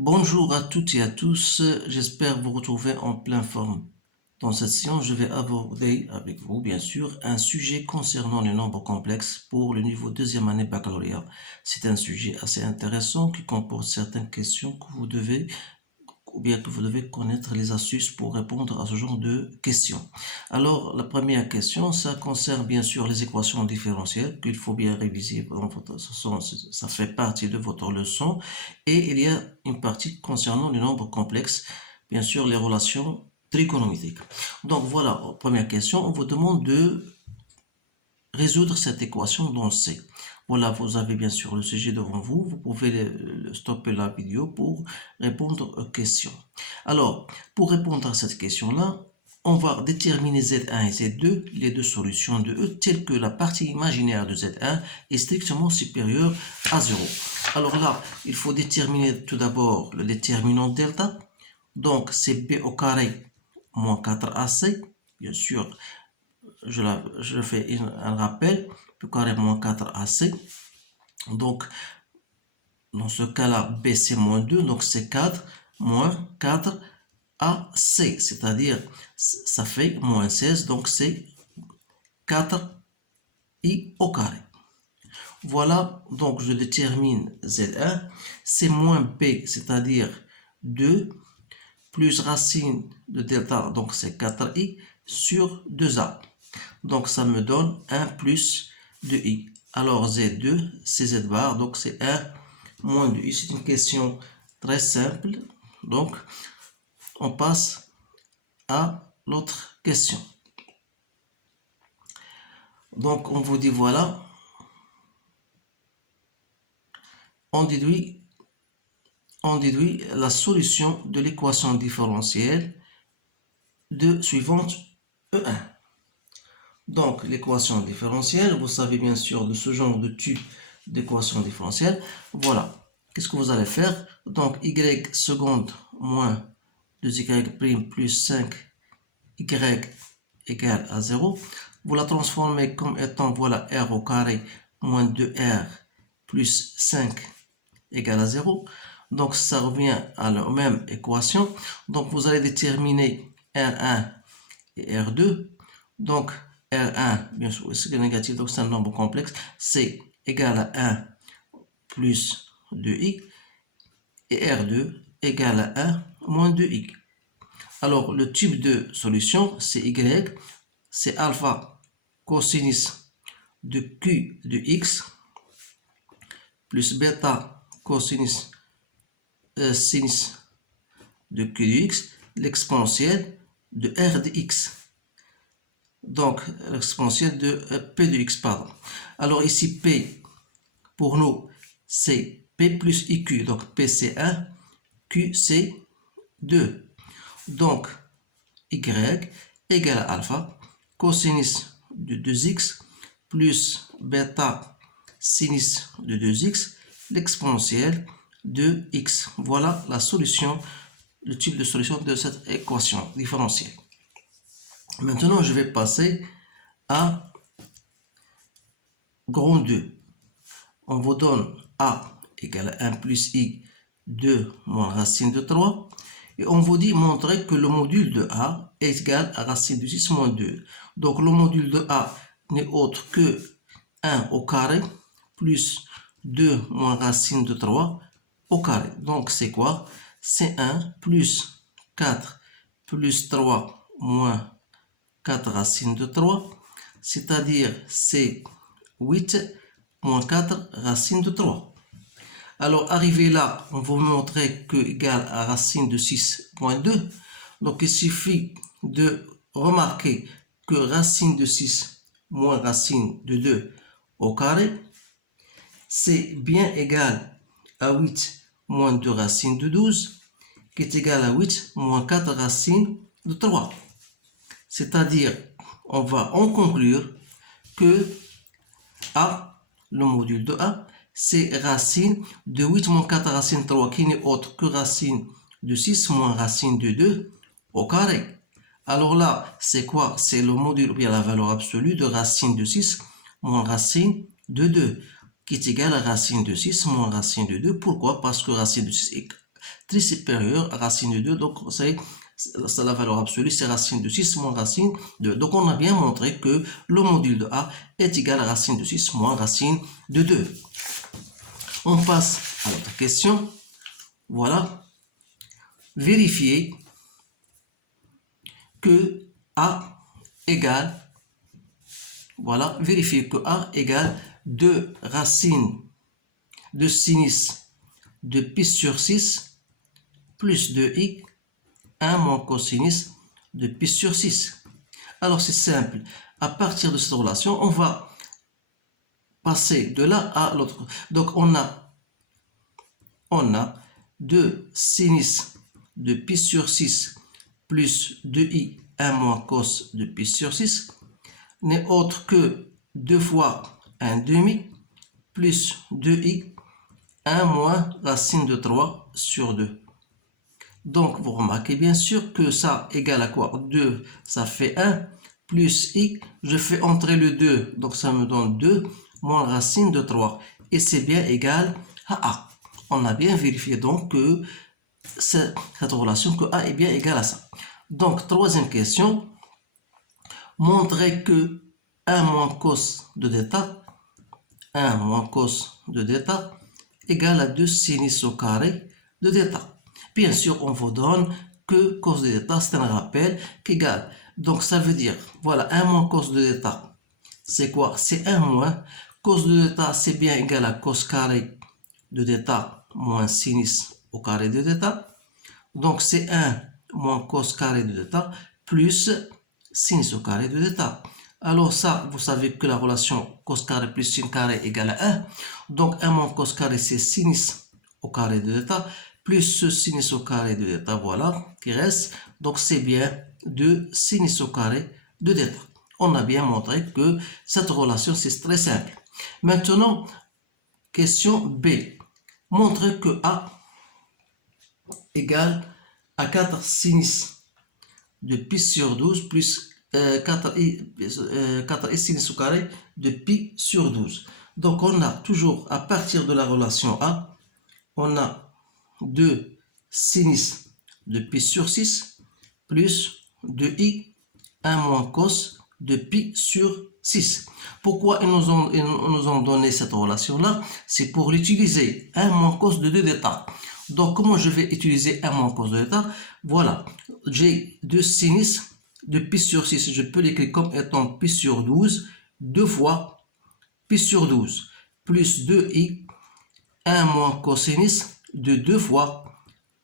Bonjour à toutes et à tous, j'espère vous retrouver en pleine forme. Dans cette séance, je vais aborder avec vous, bien sûr, un sujet concernant les nombres complexes pour le niveau deuxième année baccalauréat. C'est un sujet assez intéressant qui comporte certaines questions que vous devez connaître les astuces pour répondre à ce genre de questions. Alors, la première question, ça concerne bien sûr les équations différentielles qu'il faut bien réviser dans votre ça fait partie de votre leçon. Et il y a une partie concernant les nombres complexes, bien sûr les relations trigonométriques. Donc voilà, première question, on vous demande de résoudre cette équation dans C. Voilà, vous avez bien sûr le sujet devant vous. Vous pouvez stopper la vidéo pour répondre aux questions. Alors, pour répondre à cette question-là, on va déterminer Z1 et Z2, les deux solutions de E, telles que la partie imaginaire de Z1 est strictement supérieure à 0. Alors là, il faut déterminer tout d'abord le déterminant delta. Donc, c'est B au carré moins 4AC. Bien sûr, je fais un rappel, B carré moins 4AC. Donc, dans ce cas-là, B c'est moins 2, donc c'est 4 moins 4 AC, c'est-à-dire ça fait moins 16, donc c'est 4i au carré. Voilà, donc je détermine Z1, c'est moins B, c'est-à-dire 2, plus racine de delta, donc c'est 4i, sur 2a. Donc ça me donne 1 plus 2i. Alors Z2, c'est Z bar, donc c'est 1 moins 2i. C'est une question très simple. Donc on passe à l'autre question. Donc on vous dit voilà, on déduit la solution de l'équation différentielle de suivante E1. Donc l'équation différentielle, vous savez bien sûr de ce genre de type d'équation différentielle. Voilà, qu'est-ce que vous allez faire? Donc y seconde moins 2y' plus 5y égale à 0. Vous la transformez comme étant, voilà, r au carré moins 2r plus 5 égale à 0. Donc ça revient à la même équation. Donc vous allez déterminer R1 et R2. Donc R1, bien sûr, c'est négatif, donc c'est un nombre complexe. C'est égal à 1 plus 2i. Et R2 égale à 1 moins 2i. Alors, le type de solution, c'est Y, c'est alpha cosinus de Q de X plus bêta cosinus sinus de Q de X, l'exponentielle de R de X. Donc, l'exponentielle de P de X, pardon. Alors ici, P, pour nous, c'est P plus IQ. Donc, P c'est 1, Q c'est 2. Donc, y égale à alpha cosinus de 2x plus bêta sinus de 2x, l'exponentielle de x. Voilà la solution, le type de solution de cette équation différentielle. Maintenant, je vais passer à grand 2. On vous donne a égale à 1 plus i, 2 moins racine de 3. Et on vous dit montrer que le module de a est égal à racine de 6 moins 2. Donc le module de a n'est autre que 1 au carré plus 2 moins racine de 3 au carré. Donc c'est quoi? C'est 1 plus 4 plus 3 moins 4 racine de 3, c'est-à-dire c'est 8 moins 4 racine de 3. Alors, arrivé là, on va vous montrer que égal à racine de 6 moins 2. Donc, il suffit de remarquer que racine de 6 moins racine de 2 au carré, c'est bien égal à 8 moins 2 racine de 12, qui est égal à 8 moins 4 racine de 3. C'est-à-dire, on va en conclure que A, le module de A, c'est racine de 8 moins 4 racine de 3 qui n'est autre que racine de 6 moins racine de 2 au carré. Alors là, c'est quoi? C'est le module ou bien la valeur absolue de racine de 6 moins racine de 2 qui est égal à racine de 6 moins racine de 2. Pourquoi? Parce que racine de 6 très supérieur à racine de 2, donc c'est la valeur absolue, c'est racine de 6 moins racine de 2. Donc on a bien montré que le module de A est égal à racine de 6 moins racine de 2. On passe à l'autre question. Voilà. Vérifier que A égale, voilà, vérifier que A égale 2 racines de sinus de pi sur 6 plus 2i 1 moins cosinus de pi sur 6. Alors c'est simple. À partir de cette relation, on va passer de l'un à l'autre. Donc on a 2 sinus de pi sur 6 plus 2i 1 moins cos de pi sur 6 n'est autre que 2 fois 1 demi plus 2i 1 moins racine de 3 sur 2. Donc, vous remarquez bien sûr que ça égale à quoi? 2, ça fait 1, plus i, je fais entrer le 2, donc ça me donne 2, moins racine de 3. Et c'est bien égal à a. On a bien vérifié donc que cette relation, que a est bien égal à ça. Donc, troisième question, montrer que 1 moins cos de d'état, 1 moins cos de d'état, égale à 2 sinus au carré de d'état. Bien sûr, on vous donne que cos de d'état, c'est un rappel qu'égale. Donc, ça veut dire, voilà, 1 moins cos de d'état, c'est quoi? C'est 1 moins. Cos de d'état, c'est bien égal à cos carré de d'état moins sinus au carré de d'état. Donc, c'est 1 moins cos carré de d'état plus sinus au carré de d'état. Alors ça, vous savez que la relation cos carré plus sin carré égale à 1. Donc 1 moins cos carré, c'est sinus au carré de d'état, plus ce sinus au carré de d'état, voilà, qui reste. Donc c'est bien 2 sinus au carré de d'état. On a bien montré que cette relation, c'est très simple. Maintenant, question B. Montrer que A égale à 4 sinus de pi sur 12 plus 4i sinus au carré de pi sur 12. Donc on a toujours, à partir de la relation A, on a 2 sinus de pi sur 6 plus 2i 1 moins cos de pi sur 6. Pourquoi ils nous ont donné cette relation-là? C'est pour l'utiliser, 1 moins cos de 2 d'état. Donc, comment je vais utiliser 1 moins cos de d'état? Voilà, j'ai 2 sinus de pi sur 6. Je peux l'écrire comme étant pi sur 12, 2 fois pi sur 12, plus 2i, 1 moins cosinus de 2 fois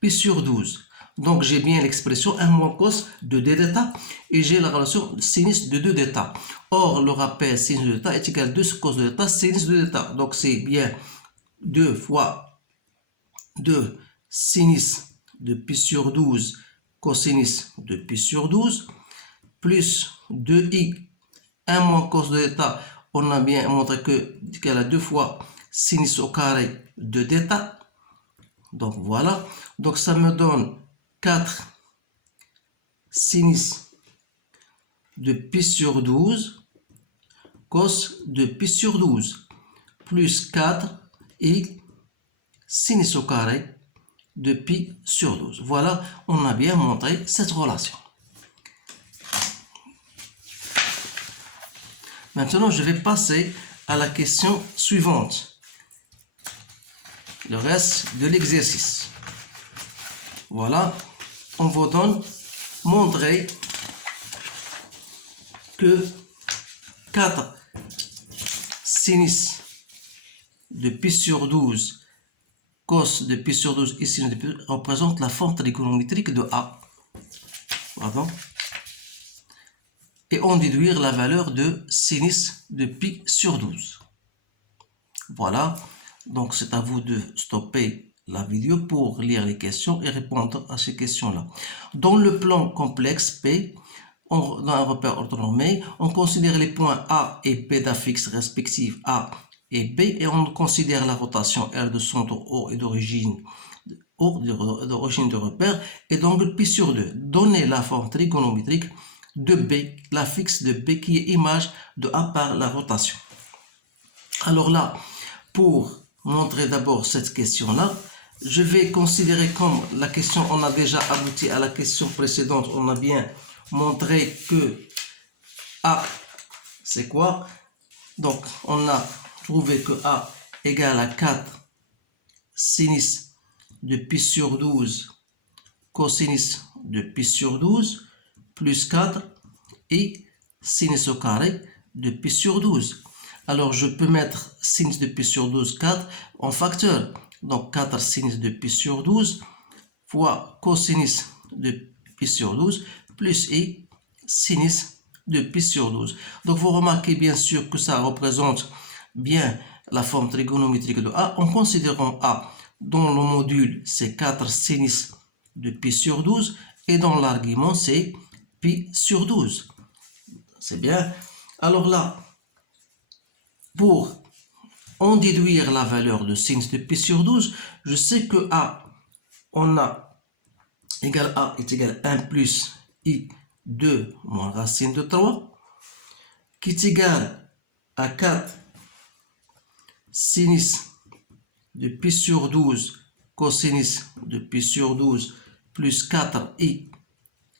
pi sur 12. Donc, j'ai bien l'expression 1 moins cos de 2 d'état et j'ai la relation sinus de 2 d'état. Or, le rappel sinus de d'état est égal à 2 cos de d'état sinus de d'état. Donc, c'est bien 2 fois 2 sinus de pi sur 12 cosinus de pi sur 12 plus 2i 1 moins cos de d'état. On a bien montré qu'elle a 2 fois sinus au carré de d'état. Donc voilà, donc ça me donne 4 sinus de pi sur 12 cos de pi sur 12 plus 4 i sinus au carré de pi sur 12. Voilà, on a bien montré cette relation. Maintenant, je vais passer à la question suivante. Le reste de l'exercice. Voilà, on vous donne montrer que 4 sinus de pi sur 12 cos de pi sur 12 et sinus de pi représentent la forme trigonométrique de A. Pardon. Et on déduire la valeur de sinus de pi sur 12. Voilà, donc c'est à vous de stopper la vidéo pour lire les questions et répondre à ces questions-là. Dans le plan complexe P, dans un repère orthonormé, on considère les points A et B d'affixes respectifs A et B et on considère la rotation R de centre O et d'origine de repère et d'angle pi sur 2. Donnez la forme trigonométrique de B, l'affixe de B qui est image de A par la rotation. Alors là, pour montrer d'abord cette question-là, je vais considérer comme la question, on a déjà abouti à la question précédente, on a bien montré que A, c'est quoi? Donc, on a trouvé que A égale à 4 sinus de pi sur 12 cosinus de pi sur 12 plus 4 et sinus au carré de pi sur 12. Alors, je peux mettre sinus de pi sur 12, 4 en facteur. Donc, 4 sinus de pi sur 12 fois cosinus de pi sur 12 plus i sinus de pi sur 12. Donc, vous remarquez bien sûr que ça représente bien la forme trigonométrique de A en considérant A dont le module c'est 4 sinus de pi sur 12 et dans l'argument c'est pi sur 12. C'est bien. Alors là, pour en déduire la valeur de sinus de pi sur 12, je sais que A, on a égal A est égal à 1 plus I 2 moins racine de 3, qui est égal à 4 sinus de pi sur 12 cosinus de pi sur 12 plus 4i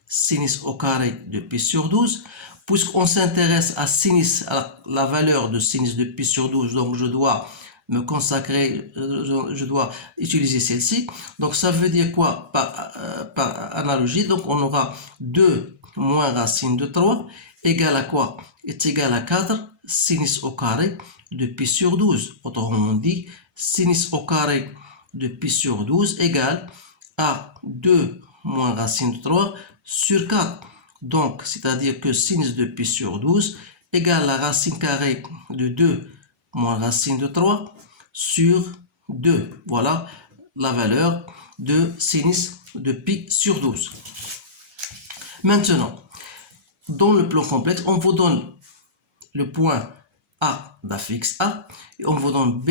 sinus au carré de pi sur 12. Puisqu'on s'intéresse à sinus, à la valeur de sinus de pi sur 12, donc je dois me consacrer, je dois utiliser celle-ci. Donc ça veut dire quoi par analogie? Donc on aura 2 moins racine de 3 égale à quoi? Est égal à 4 sinus au carré de pi sur 12. Autrement dit, sinus au carré de pi sur 12 égale à 2 moins racine de 3 sur 4. Donc, c'est-à-dire que sinus de pi sur 12 égale la racine carrée de 2 moins racine de 3 sur 2. Voilà la valeur de sinus de pi sur 12. Maintenant, dans le plan complexe, on vous donne le point A d'affixe A et on vous donne B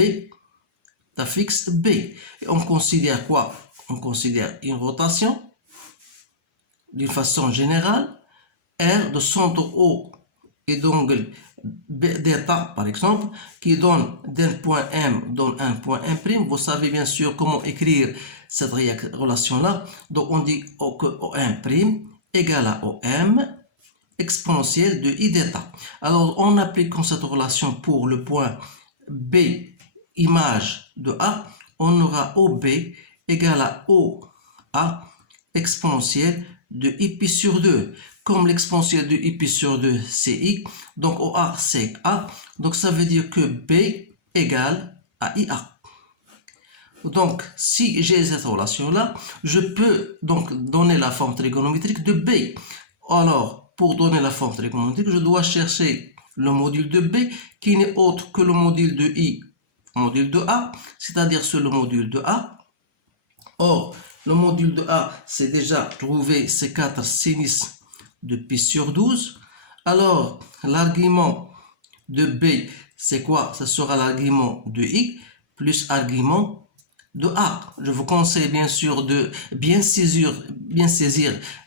d'affixe B. Et on considère quoi? On considère une rotation d'une façon générale, R de centre O et d'angle d'état par exemple, qui donne d'un point M donne un point M'. Vous savez bien sûr comment écrire cette relation-là. Donc on dit que OM' égale à OM exponentielle de I d'état. Alors en appliquant cette relation pour le point B image de A, on aura OB égale à OA exponentielle de I pi sur 2. Comme l'exponentielle de I pi sur 2 c'est I, donc OA c'est A, donc ça veut dire que B égale à IA. Donc si j'ai cette relation-là, je peux donc donner la forme trigonométrique de B. Alors, pour donner la forme trigonométrique, je dois chercher le module de B qui n'est autre que le module de I, module de A, c'est-à-dire c'est le module de A. Or, le module de A, c'est déjà trouvé, c'est 4 sinus de pi sur 12. Alors, l'argument de B, c'est quoi? Ce sera l'argument de I plus argument de A. Je vous conseille bien sûr de bien saisir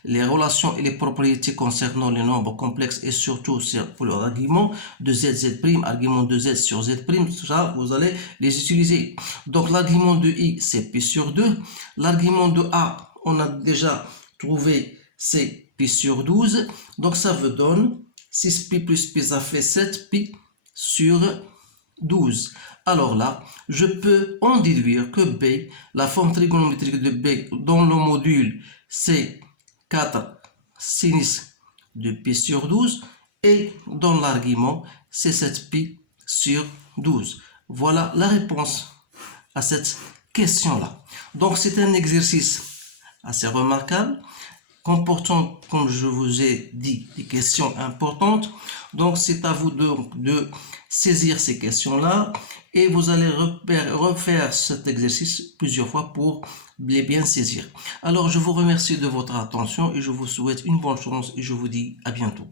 les relations et les propriétés concernant les nombres complexes et surtout pour leur argument de Z, argument de Z sur Z', ça vous allez les utiliser. Donc l'argument de I c'est pi sur 2. L'argument de A, on a déjà trouvé, c'est pi sur 12. Donc ça vous donne 6pi plus pi, ça fait 7pi sur 12. Alors là, je peux en déduire que B, la forme trigonométrique de B dans le module, c'est 4 sinus de pi sur 12 et dans l'argument, c'est 7pi sur 12. Voilà la réponse à cette question-là. Donc c'est un exercice assez remarquable, comportant, comme je vous ai dit, des questions importantes. Donc c'est à vous de saisir ces questions-là et vous allez refaire cet exercice plusieurs fois pour les bien saisir. Alors je vous remercie de votre attention et je vous souhaite une bonne chance et je vous dis à bientôt.